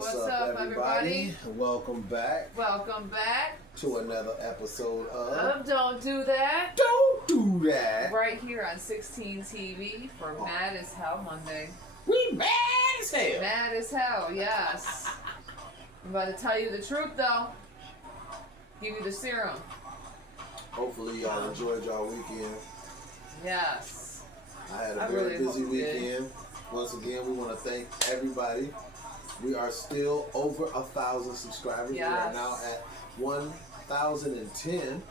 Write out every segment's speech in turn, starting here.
What's up, everybody? Welcome back Welcome back to another episode of Don't Do That. Don't Do That. Right here on 16 TV for Mad as Hell Monday. We mad as hell. Mad as hell, yes. I'm about to tell you the truth, though. Give you the serum. Hopefully, y'all enjoyed y'all weekend. Yes. I had a very busy weekend. Once again, we want to thank everybody. We are still over 1,000 subscribers. Yes. We are now at 1,010.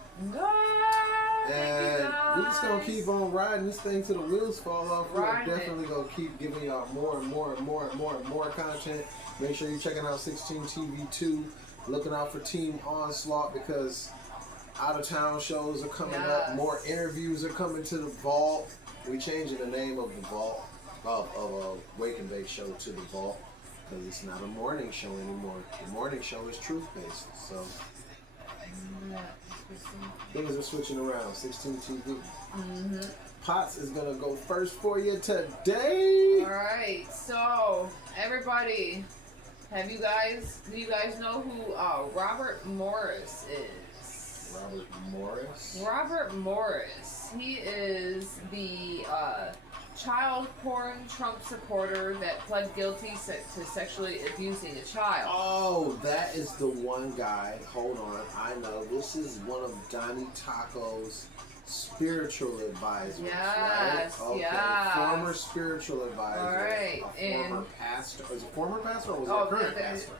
And we're just going to keep on riding this thing till the wheels fall off. We're Riding definitely going to keep giving y'all more and more and more and more and more content. Make sure you're checking out 16 TV 2. Looking out for Team Onslaught because out-of-town shows are coming up. More interviews are coming to the Vault. We changing the name of the Vault, of a Wake and Bake show to the Vault. Because it's not a morning show anymore. The morning show is truth-based. So things are switching around. 16 TV. Mm-hmm. Potts is going to go first for you today. All right. So, everybody, do you guys know who Robert Morris is? Robert Morris? Robert Morris. He is the child porn Trump supporter that pled guilty to sexually abusing a child. Oh, that is the one guy. Hold on. I know. This is one of Donnie Taco's spiritual advisors. Yes, right? Okay. yes. Former spiritual advisor. All right. A former pastor. Is it former pastor or was it a current pastor?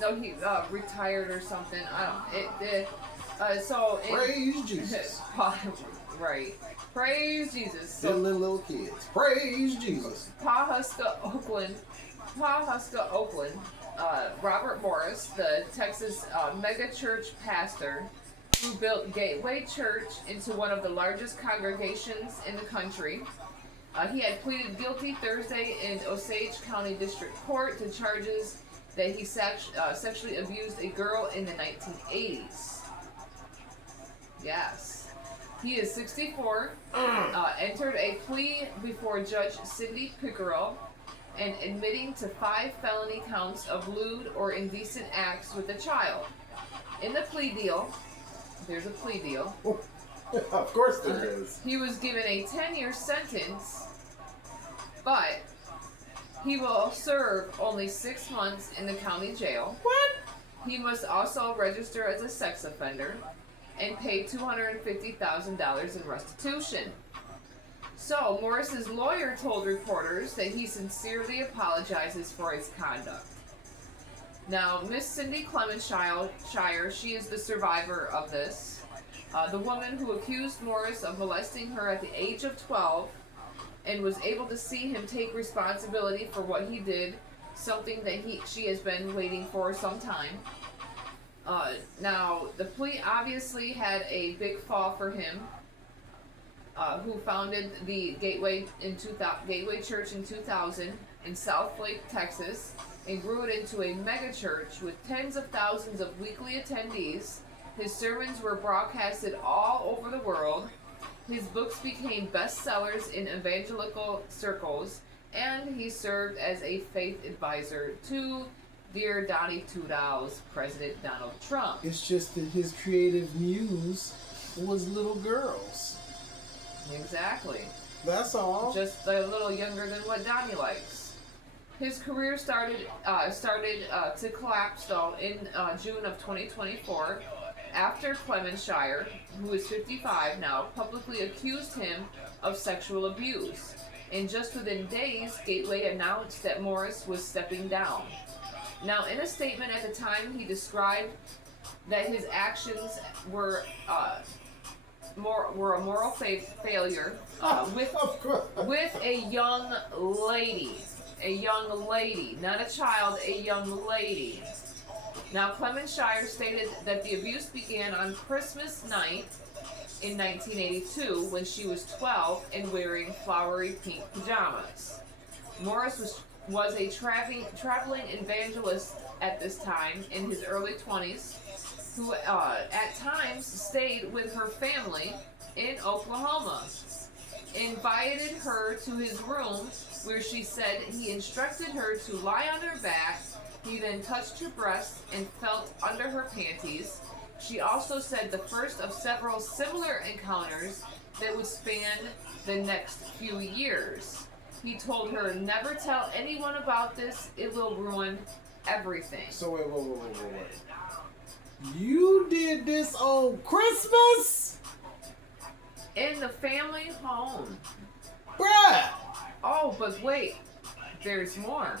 No, he retired or something. I don't. Praise Jesus. Right. Praise Jesus. So, little kids. Praise Jesus. Pawhuska, Oakland. Robert Morris, the Texas mega church pastor who built Gateway Church into one of the largest congregations in the country. He had pleaded guilty Thursday in Osage County District Court to charges that he sexually abused a girl in the 1980s. Yes. He is 64, entered a plea before Judge Cindy Pickerel, and admitting to 5 felony counts of lewd or indecent acts with a child. In the plea deal, there's a plea deal. Of course there is. He was given a 10-year sentence, but he will serve only 6 months in the county jail. What? He must also register as a sex offender and pay $250,000 in restitution. So, Morris's lawyer told reporters that he sincerely apologizes for his conduct. Now, Miss Cindy Clementshire, she is the survivor of this. The woman who accused Morris of molesting her at the age of 12 and was able to see him take responsibility for what he did, something that she has been waiting for some time. Now, the plea obviously had a big fall for him, who founded the Gateway Church in 2000 in Southlake, Texas, and grew it into a mega church with tens of thousands of weekly attendees. His sermons were broadcasted all over the world. His books became bestsellers in evangelical circles, and he served as a faith advisor to Dear Donnie Toodles, President Donald Trump. It's just that his creative muse was little girls. Exactly. That's all. Just a little younger than what Donnie likes. His career started to collapse though in June of 2024 after Clementshire, who is 55 now, publicly accused him of sexual abuse. And just within days, Gateway announced that Morris was stepping down. Now, in a statement at the time, he described that his actions were a moral failure with a young lady, not a child, a young lady. Now, Clementshire stated that the abuse began on Christmas night in 1982 when she was 12 and wearing flowery pink pajamas. Morris was a traveling evangelist at this time in his early 20s who at times stayed with her family in Oklahoma. Invited her to his room where she said he instructed her to lie on her back He then touched her breasts and felt under her panties. She also said the first of several similar encounters that would span the next few years. He told her, never tell anyone about this, it will ruin everything. So wait. You did this on Christmas? In the family home. Bruh! Oh, but wait, there's more.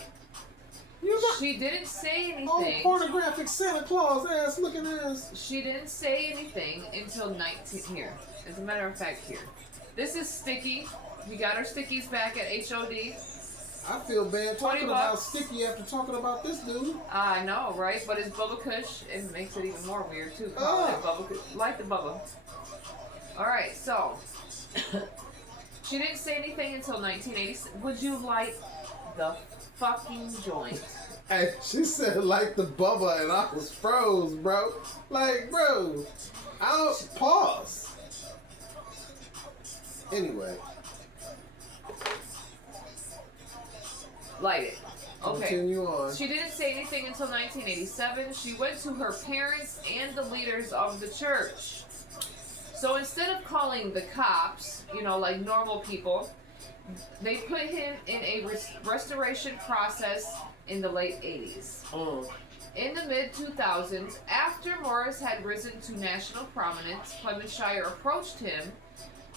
You got She didn't say old anything. pornographic Santa Claus ass looking ass. She didn't say anything until 19 here. As a matter of fact, here. This is Sticky. We got our stickies back at HOD. I feel bad talking about $20. Sticky after talking about this dude. I know, right? But it's Bubba Kush. It makes it even more weird too. Call it Bubba Kush. Like the Bubba. All right, so she didn't say anything until 1986. Would you light the fucking joint? Hey, she said like the Bubba and I was froze, bro. Like, bro, I'll pause. Anyway. Light it. Okay. Continue on. She didn't say anything until 1987. She went to her parents and the leaders of the church. So instead of calling the cops, like normal people, they put him in a restoration process in the late 80s. In the mid-2000s, after Morris had risen to national prominence, Clement Shire approached him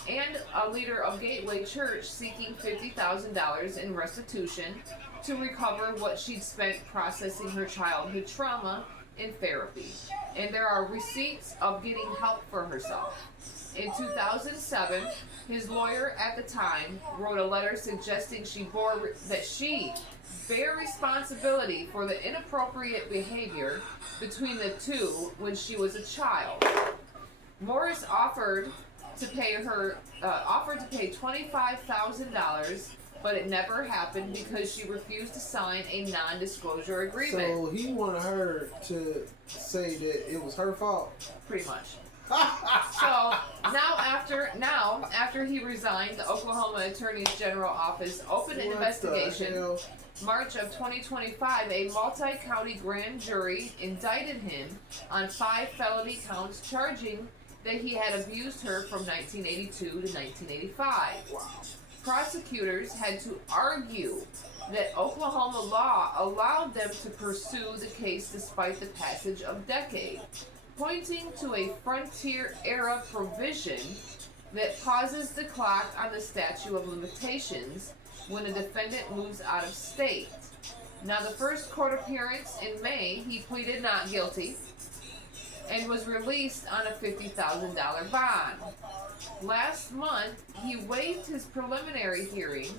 and a leader of Gateway Church seeking $50,000 in restitution to recover what she'd spent processing her childhood trauma in therapy. And there are receipts of getting help for herself. In 2007, his lawyer at the time wrote a letter suggesting that she bear responsibility for the inappropriate behavior between the two when she was a child. Morris offered to pay $25,000, but it never happened because she refused to sign a non-disclosure agreement. So he wanted her to say that it was her fault. Pretty much. So after he resigned, the Oklahoma Attorney General Office opened an investigation. March of 2025, a multi-county grand jury indicted him on 5 felony counts charging that he had abused her from 1982 to 1985. Wow. Prosecutors had to argue that Oklahoma law allowed them to pursue the case despite the passage of decades, pointing to a frontier-era provision that pauses the clock on the statute of limitations when a defendant moves out of state. Now, the first court appearance in May, he pleaded not guilty and was released on a $50,000 bond. Last month, he waived his preliminary hearing,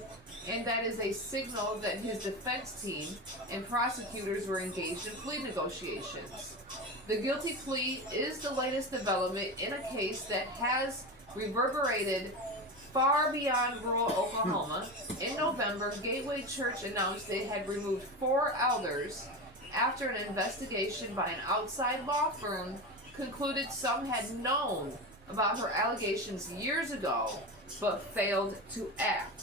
and that is a signal that his defense team and prosecutors were engaged in plea negotiations. The guilty plea is the latest development in a case that has reverberated far beyond rural Oklahoma. In November, Gateway Church announced they had removed 4 elders after an investigation by an outside law firm concluded some had known about her allegations years ago, but failed to act.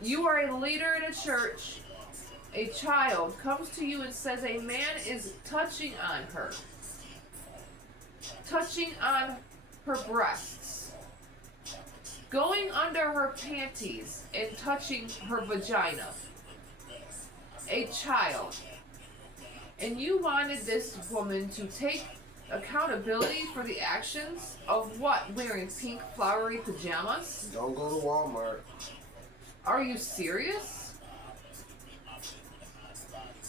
You are a leader in a church. A child comes to you and says a man is touching on her breasts, going under her panties and touching her vagina. A child. And you wanted this woman to take accountability for the actions of what? Wearing pink flowery pajamas? Don't go to Walmart. Are you serious?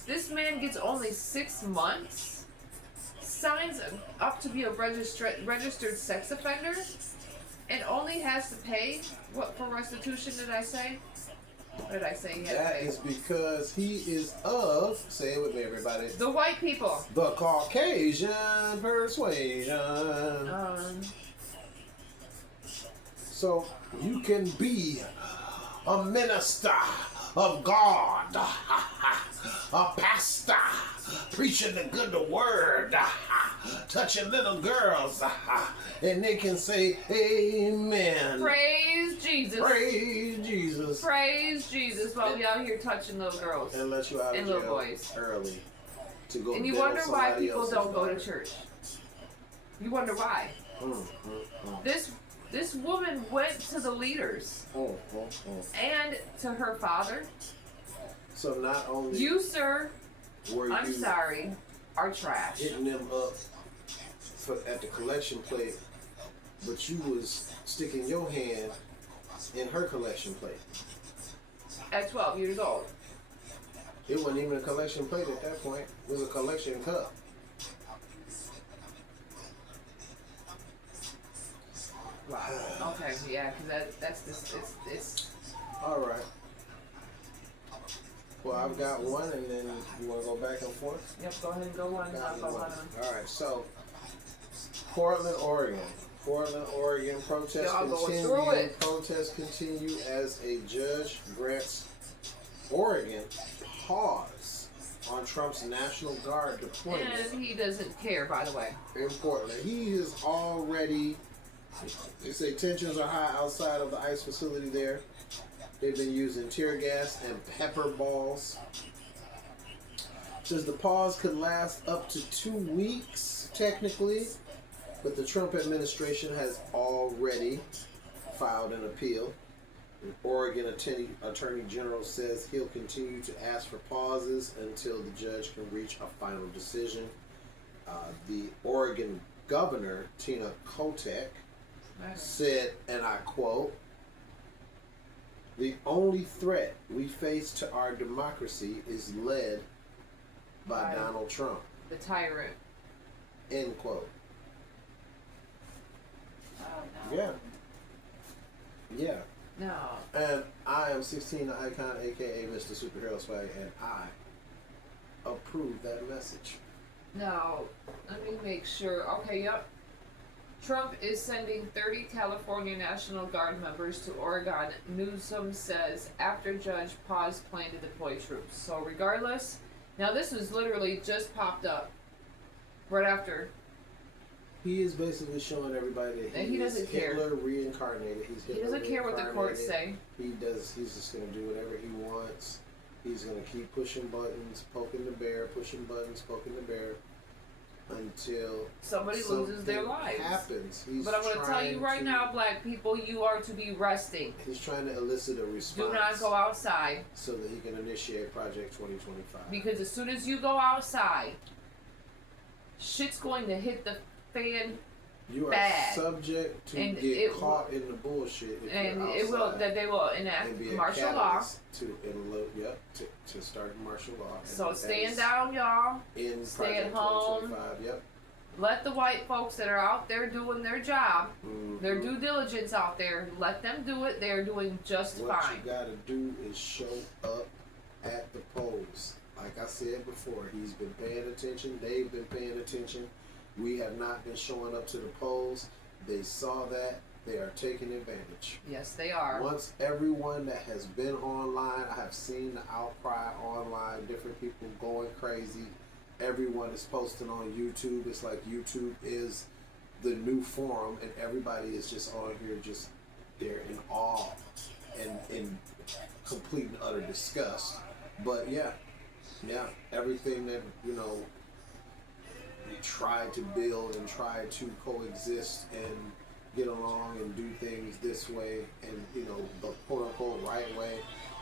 This man gets only 6 months, signs up to be a registered sex offender, and only has to pay, what for restitution did I say? What did I say he had to That pay? is because he is of, say it with me everybody, The white people. the Caucasian persuasion. So you can be a minister of God, a pastor, preaching the good word touching little girls. And they can say, amen. Praise Jesus. Praise Jesus. Praise Jesus while we out here touching little girls. And let you out and of little jail boys. early. To go And you bail wonder why somebody people else's don't go to daughter. church. You wonder why. This woman went to the leaders and to her father. So not only You, sir, were I'm you sorry, are trash. hitting them up at the collection plate, but you was sticking your hand in her collection plate. At 12 years old. It wasn't even a collection plate at that point. It was a collection cup. Wow. Okay, yeah, because that's this. It's. All right. Well, I've got one, and then you want to go back and forth? Yep, go ahead and go one. Got I'll go one. one. All right, so Portland, Oregon. Portland, Oregon. Protests Y'all going continue. through it. Protests continue as a judge grants Oregon pause on Trump's National Guard deployment And he doesn't care, by the way. in Portland. He is already. They say tensions are high outside of the ICE facility there. They've been using tear gas and pepper balls. Says the pause could last up to 2 weeks, technically, but the Trump administration has already filed an appeal. The Oregon Attorney General says he'll continue to ask for pauses until the judge can reach a final decision. The Oregon Governor, Tina Kotek, said, and I quote, "The only threat we face to our democracy is led by Donald Trump." The tyrant. End quote. Oh, no. Yeah. Yeah. No. And I am 16 the Icon, aka Mr. Superhero Swag, and I approve that message. No. Let me make sure. Okay, yep. Trump is sending 30 California National Guard members to Oregon, Newsom says, after judge paused plan to deploy troops. So regardless, now this was literally just popped up right after. He is basically showing everybody that And he doesn't is care. Hitler reincarnated. He's Hitler He doesn't care what the courts reincarnated. say. He does. He's just gonna do whatever he wants. He's gonna keep pushing buttons, poking the bear, pushing buttons, poking the bear, until Somebody loses their something lives. happens. He's But I'm going to tell you right now, black people, you are to be resting. He's trying to elicit a response. Do not go outside. So that he can initiate Project 2025. Because as soon as you go outside, shit's going to hit the fan. You are bad. subject to And get it caught in the bullshit if And you're it will outside that they will enact and be a martial law. catalyst to start martial law. And So that stand is down, y'all. in Stay at Project home. 2025. Yep. Let the white folks that are out there doing their job, Mhm. their due diligence out there, let them do it. They are doing just What fine. you gotta do is show up at the polls. Like I said before, he's been paying attention. They've been paying attention. We have not been showing up to the polls. They saw that. They are taking advantage. Yes, they are. Once everyone that has been online, I have seen the outcry online, different people going crazy. Everyone is posting on YouTube. It's like YouTube is the new forum, and everybody is just on here, just they're in awe and in complete and utter disgust. But yeah, everything that we tried to build and tried to coexist and get along and do things this way and the quote unquote right way.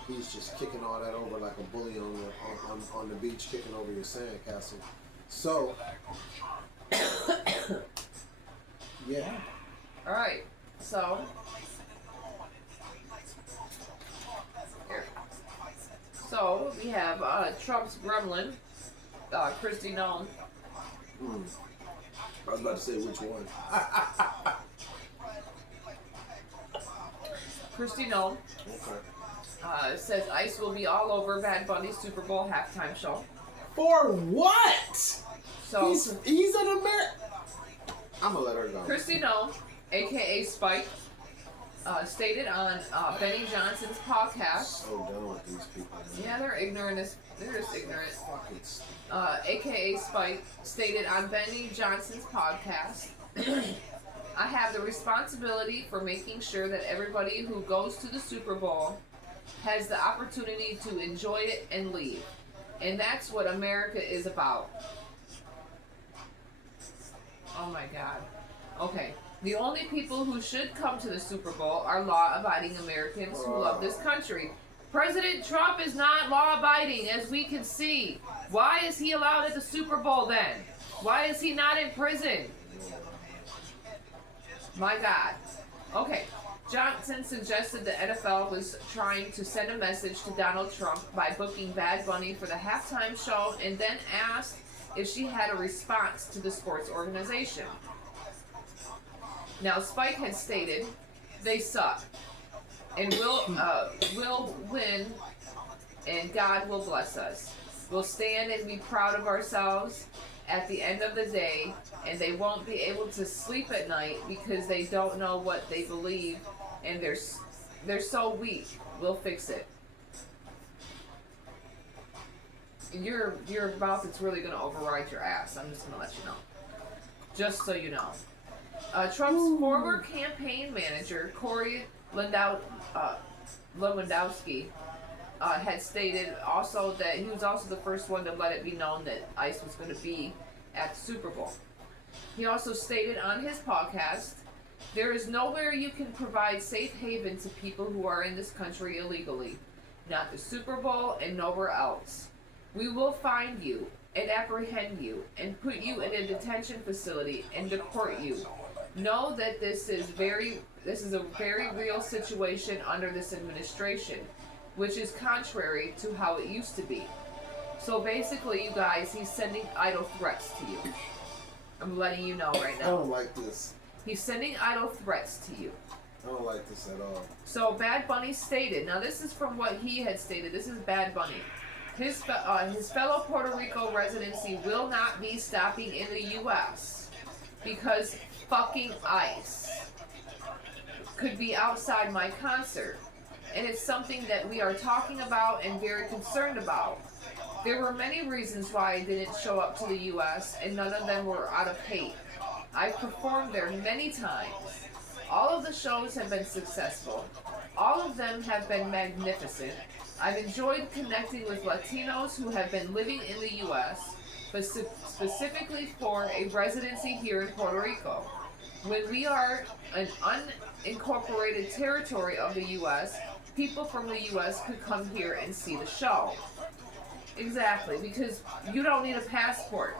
He's just kicking all that over like a bully on the beach, kicking over your sandcastle. So yeah. All right. So here. So we have Trump's gremlin, Kristi Noem. I was about to say which one. Kristi Noem Okay. says ICE will be all over Bad Bunny's Super Bowl halftime show. For what? So He's an American. I'm gonna let her go. Kristi Noem, aka Spike, stated on Benny Johnson's podcast. So done with these people. Man. Yeah, they're ignorant as They're just ignorant. Fucking AKA Spike, stated on Benny Johnson's podcast, I have the responsibility for making sure that everybody who goes to the Super Bowl has the opportunity to enjoy it and leave. And that's what America is about. Oh my God. Okay. The only people who should come to the Super Bowl are law-abiding Americans who love this country. President Trump is not law-abiding, as we can see. Why is he allowed at the Super Bowl then? Why is he not in prison? My God. Okay. Johnson suggested the NFL was trying to send a message to Donald Trump by booking Bad Bunny for the halftime show, and then asked if she had a response to the sports organization. Now, Spike had stated, they suck, and we'll win, and God will bless us. We'll stand and be proud of ourselves at the end of the day, and they won't be able to sleep at night because they don't know what they believe, and they're so weak. We'll fix it. Your mouth is really gonna override your ass. I'm just gonna let you know, just so you know. Trump's former campaign manager, Corey Lewandowski, had stated also that he was also the first one to let it be known that ICE was going to be at the Super Bowl. He also stated on his podcast, there is nowhere you can provide safe haven to people who are in this country illegally. Not the Super Bowl and nowhere else. We will find you and apprehend you and put you in a detention facility and deport you. Know that this is a very real situation under this administration, which is contrary to how it used to be. So basically, you guys, he's sending idle threats to you. I'm letting you know right now. I don't like this. He's sending idle threats to you. I don't like this at all. So Bad Bunny stated, now this is from what he had stated, this is Bad Bunny. His fellow Puerto Rico residency will not be stopping in the U.S. because fucking ICE could be outside my concert. And it's something that we are talking about and very concerned about. There were many reasons why I didn't show up to the U.S., and none of them were out of hate. I've performed there many times. All of the shows have been successful. All of them have been magnificent. I've enjoyed connecting with Latinos who have been living in the U.S., but specifically for a residency here in Puerto Rico. When we are an unincorporated territory of the U.S., people from the U.S. could come here and see the show. Exactly, because you don't need a passport.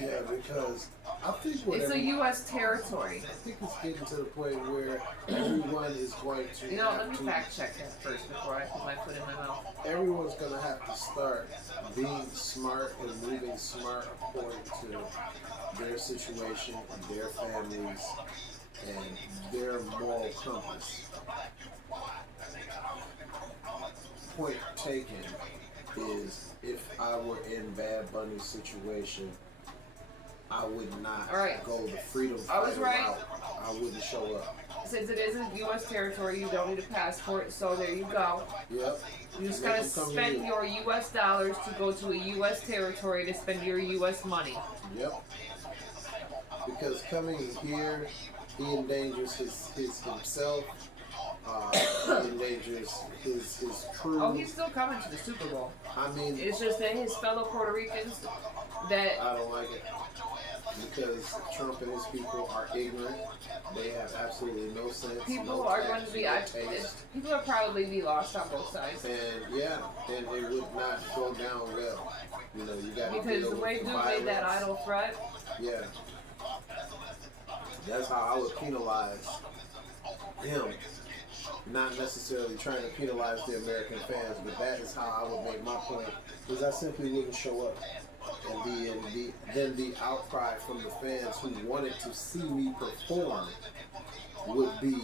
Yeah, because I think it's a U.S. territory. I think it's getting to the point where everyone is going to. You know, let me fact check that first before I put my foot in my mouth. Everyone's going to have to start being smart and moving smart according to their situation and their families and their moral compass. Point taken is if I were in Bad Bunny's situation, I would not go the freedom fighter route. I wouldn't show up. Since it is a U.S. territory, you don't need a passport, so there you go. Yep. You just gotta spend your U.S. dollars to go to a U.S. territory to spend your U.S. money. Yep. Because coming here, he endangers himself. He endangers his crew. Oh, he's still coming to the Super Bowl. I mean, it's just that his fellow Puerto Ricans that I don't like it. Because Trump and his people are ignorant. They have absolutely no sense. People are going to be, people will probably be lost on both sides. And yeah, and it would not go down well. You know, you got to because the way dude made that idle threat. Yeah. That's how I would penalize him. Not necessarily trying to penalize the American fans, but that is how I would make my point. Because I simply wouldn't show up. And then the outcry from the fans who wanted to see me perform would be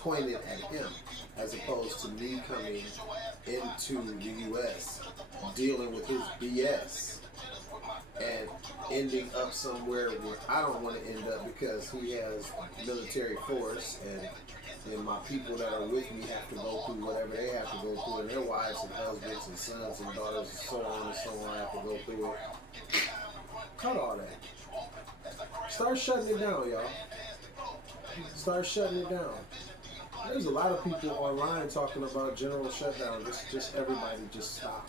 pointed at him, as opposed to me coming into the U.S., dealing with his BS, and ending up somewhere where I don't want to end up, because he has military force, and my people that are with me have to go through whatever they have to go through, and their wives and husbands and sons and daughters and so on and so on have to go through it. Cut all that. Start shutting it down, y'all. Start shutting it down. There's a lot of people online talking about general shutdown. Just everybody just stop.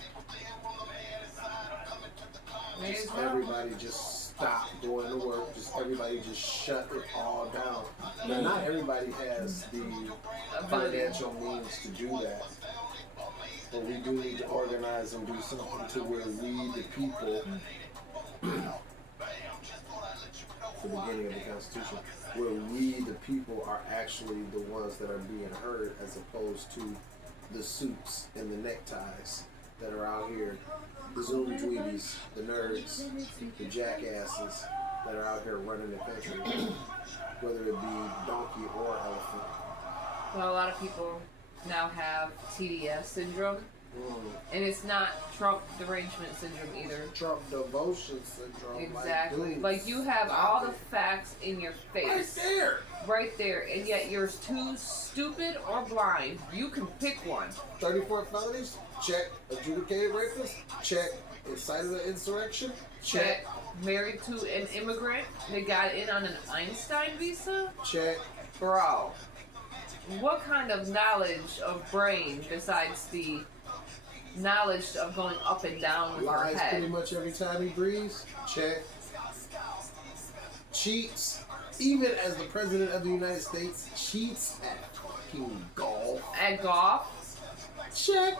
Just everybody just stop going to work. Just everybody just shut it all down. Now, not everybody has the financial means to do that. But we do need to organize and do something to where we, the people, the beginning of the Constitution, where we, the people, are actually the ones that are being heard, as opposed to the suits and the neckties that are out here, the Zoom tweeties, the nerds, the jackasses that are out here running the country, whether it be donkey or elephant. Well, a lot of people now have TDS syndrome. And it's not Trump derangement syndrome either. Trump devotion syndrome. Exactly. Like you have all the facts in your face. Right there. Right there. And yet you're too stupid or blind. You can pick one. 34 felonies? Check. Adjudicated rapist? Check. Incited an insurrection? Check. Married to an immigrant that got in on an Einstein visa? Check. Bro. What kind of knowledge of brain besides the knowledge of going up and down with our Lies head? pretty much every time he breathes? Check. Cheats. Even as the President of the United States, cheats at fucking golf. At golf? Check.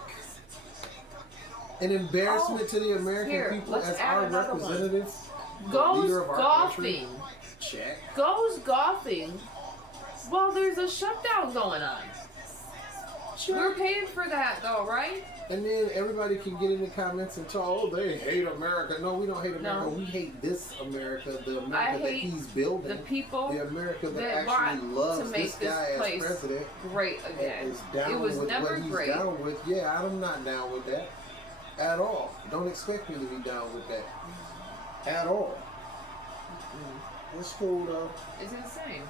An embarrassment to the American people as our representative. Goes leader of our golfing. country. Check. Goes golfing while there's a shutdown going on. Check. We're paying for that though, right? And then everybody can get in the comments and talk, oh, they hate America. No, we don't hate America. No. We hate this America, the I America that hate he's building. the people The America that that actually want loves to make this guy this place as president. great And again. is down It was with never what he's great. down with. Yeah, I'm not down with that at all. Don't expect me to be down with that at all. It's cool though. It's insane.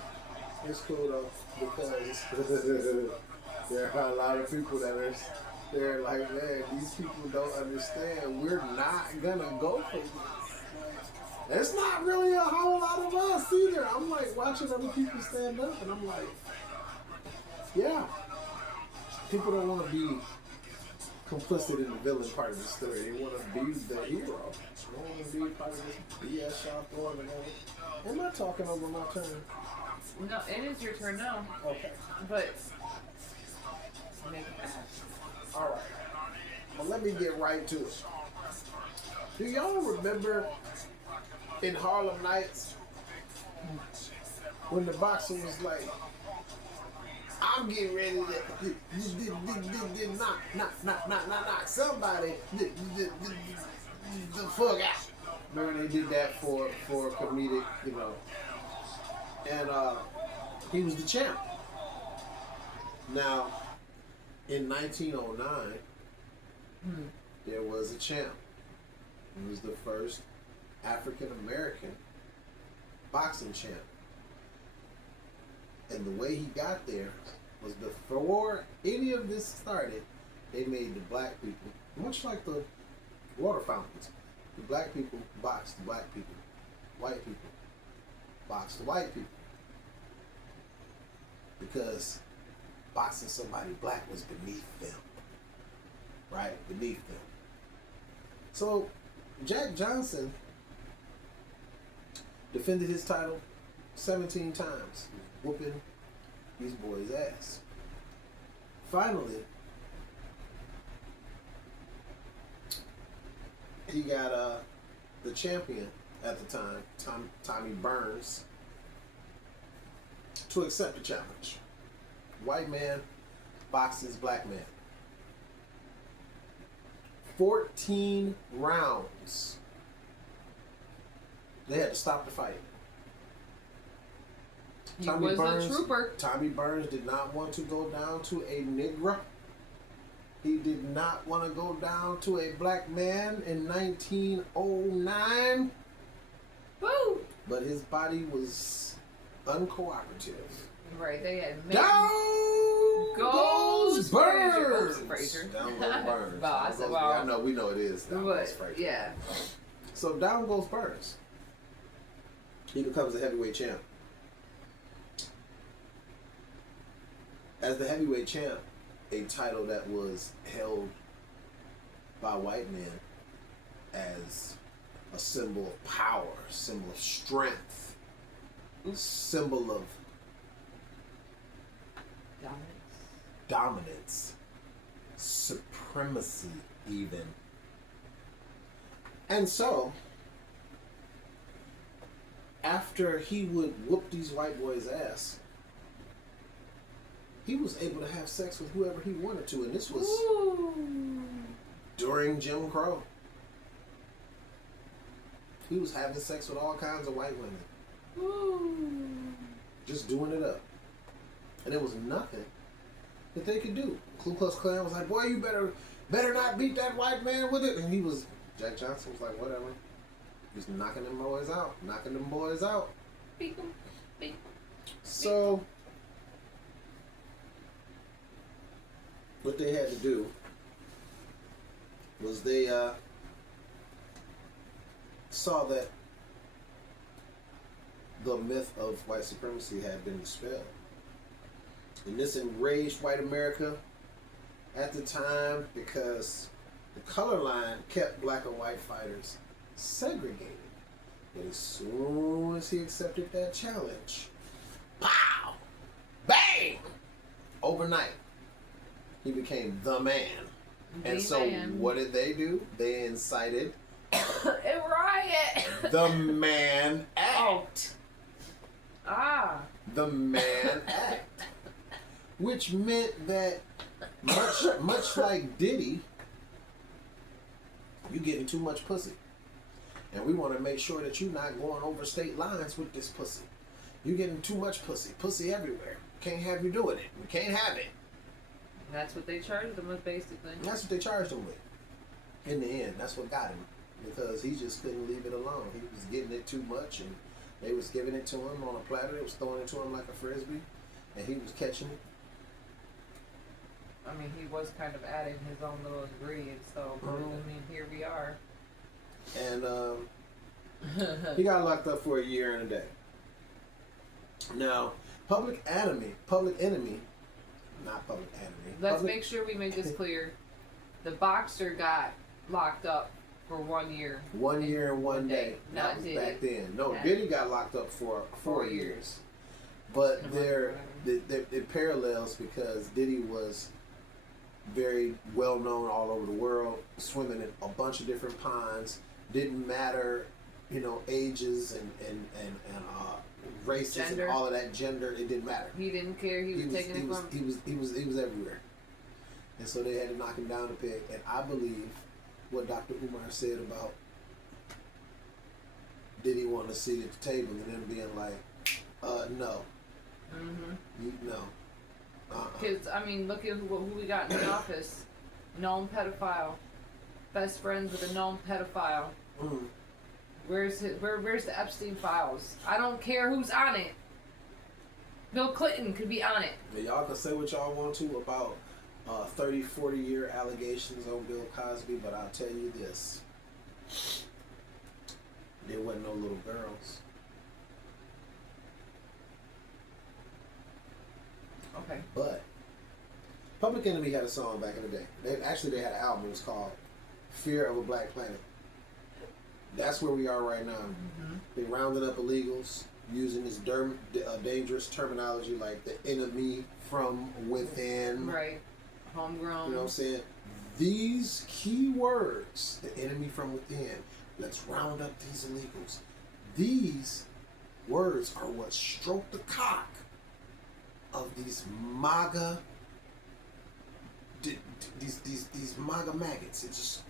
It's cool though, because there are a lot of people that are they're like, man, these people don't understand. We're not gonna go for this. There's not really a whole lot of us either. I'm like watching other people stand up, and I'm like, yeah, people don't want to be complicit in the villain part of the story. They want to be the hero. They don't want to be part of this BS y'all throwing together. Am I talking over my turn? No, it is your turn now. Okay. But All right. Well, let me get right to it. Do y'all remember in Harlem Nights when the boxer was like, I'm getting ready to knock somebody the fuck out. Remember they did that for comedic, you know. And he was the champ. Now, in 1909, there was a champ. He was the first African American boxing champ. And the way he got there was before any of this started, they made the black people, much like the water fountains, the black people boxed the black people, white people boxed the white people. Because boxing somebody black was beneath them. Right? Beneath them. So, Jack Johnson defended his title 17 times, whooping these boys' ass. Finally, he got the champion at the time, Tommy Burns, to accept the challenge. White man boxes black man. 14 rounds. They had to stop the fight. He was a trooper. Tommy Burns did not want to go down to a Negro. He did not want to go down to a black man in 1909. Woo! But his body was uncooperative. Right, they had Down goes Burns. Fraser. Down goes Burns. Well, I said, well, I know, we know it is. Down goes Fraser. Yeah. So down goes Burns. He becomes a heavyweight champ. As the heavyweight champ, a title that was held by white men as a symbol of power, symbol of strength, symbol of dominance, supremacy even. And so, after he would whoop these white boys' ass, he was able to have sex with whoever he wanted to. And this was during Jim Crow. He was having sex with all kinds of white women. Just doing it up. And there was nothing that they could do. Ku Klux Klan was like, boy, you better not beat that white man with it. And he was, Jack Johnson was like, whatever. Just knocking them boys out. Beat them. So, what they had to do was they saw that the myth of white supremacy had been dispelled. And this enraged white America at the time because the color line kept black and white fighters segregated. But as soon as he accepted that challenge, pow! Bang! Overnight, he became the man. And so what did they do? They incited a riot. the Man Act. The Man Act. Which meant that much like Diddy, you getting too much pussy. And we want to make sure that you're not going over state lines with this pussy. You're getting too much pussy. Pussy everywhere. Can't have you doing it. We can't have it. That's what they charged him with, basically. That's what they charged him with. In the end, that's what got him. Because he just couldn't leave it alone. He was getting it too much, and they was giving it to him on a platter. They was throwing it to him like a frisbee, and he was catching it. I mean, he was kind of adding his own little ingredients, so I mean, here we are. And he got locked up for a year and a day. Now, Public Enemy, not Public Enemy. Let's make sure we make this clear. The boxer got locked up for 1 year. 1 year and 1 day. Not that was Diddy. back then. No, Diddy got locked up for 4 years. But it parallels because Diddy was very well known all over the world, swimming in a bunch of different ponds. Didn't matter, ages and races Gender. and all of that, gender. It didn't matter. He didn't care. He was taking it from. He was everywhere. And so they had to knock him down a peg. And I believe what Dr. Umar said about Diddy wanting a seat at the table and then being like, no. No. Because, I mean, look at who we got in the office. Known pedophile. Best friends with a known pedophile. Where's the Epstein files? I don't care who's on it. Bill Clinton could be on it. Yeah, y'all can say what y'all want to about 30, 40-year allegations on Bill Cosby, but I'll tell you this. There wasn't no little girls. Okay. But Public Enemy had a song back in the day. They had an album. It was called Fear of a Black Planet. That's where we are right now. They rounded up illegals using this dangerous terminology like the enemy from within. Right. Homegrown. You know what I'm saying? These key words, the enemy from within, let's round up these illegals. These words are what stroke the cock of these MAGA, these MAGA maggots.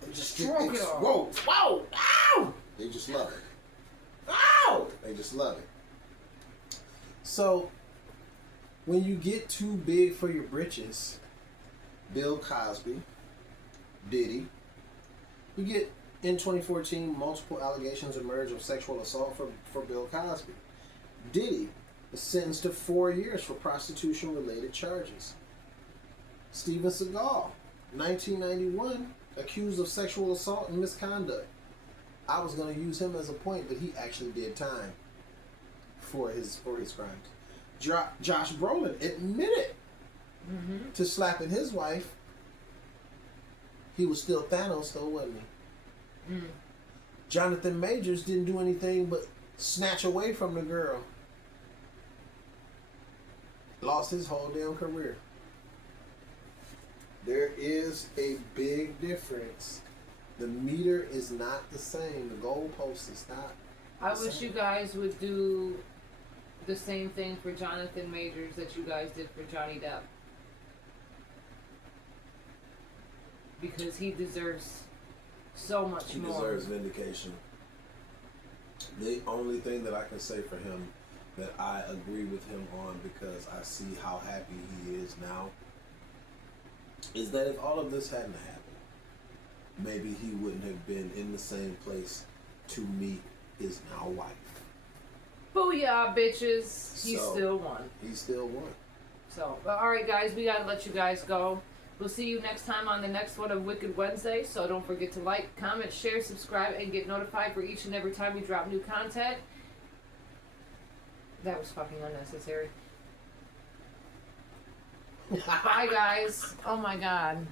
They just whoa, ow! They just love it. Ow! They just love it. So, when you get too big for your britches, Bill Cosby, Diddy, you get in 2014 multiple allegations emerged of sexual assault for Bill Cosby. Diddy is sentenced to 4 years for prostitution related charges. Steven Seagal, 1991, accused of sexual assault and misconduct. I was going to use him as a point, but he actually did time for his crimes. Josh Brolin admitted to slapping his wife. He was still Thanos, though, wasn't he? Jonathan Majors didn't do anything but snatch away from the girl. Lost his whole damn career. There is a big difference. The meter is not the same. The goalpost is not. I wish you guys would do the same thing for Jonathan Majors that you guys did for Johnny Depp. Because he deserves so much more. He deserves vindication. The only thing that I can say for him that I agree with him on, because I see how happy he is now, is that if all of this hadn't happened, maybe he wouldn't have been in the same place to meet his now wife. Booyah, bitches. He still won. He still won. So, alright guys, we gotta let you guys go. We'll see you next time on the next one of Wicked Wednesday. So don't forget to like, comment, share, subscribe, and get notified for each and every time we drop new content. That was fucking unnecessary. Bye guys. Oh my god.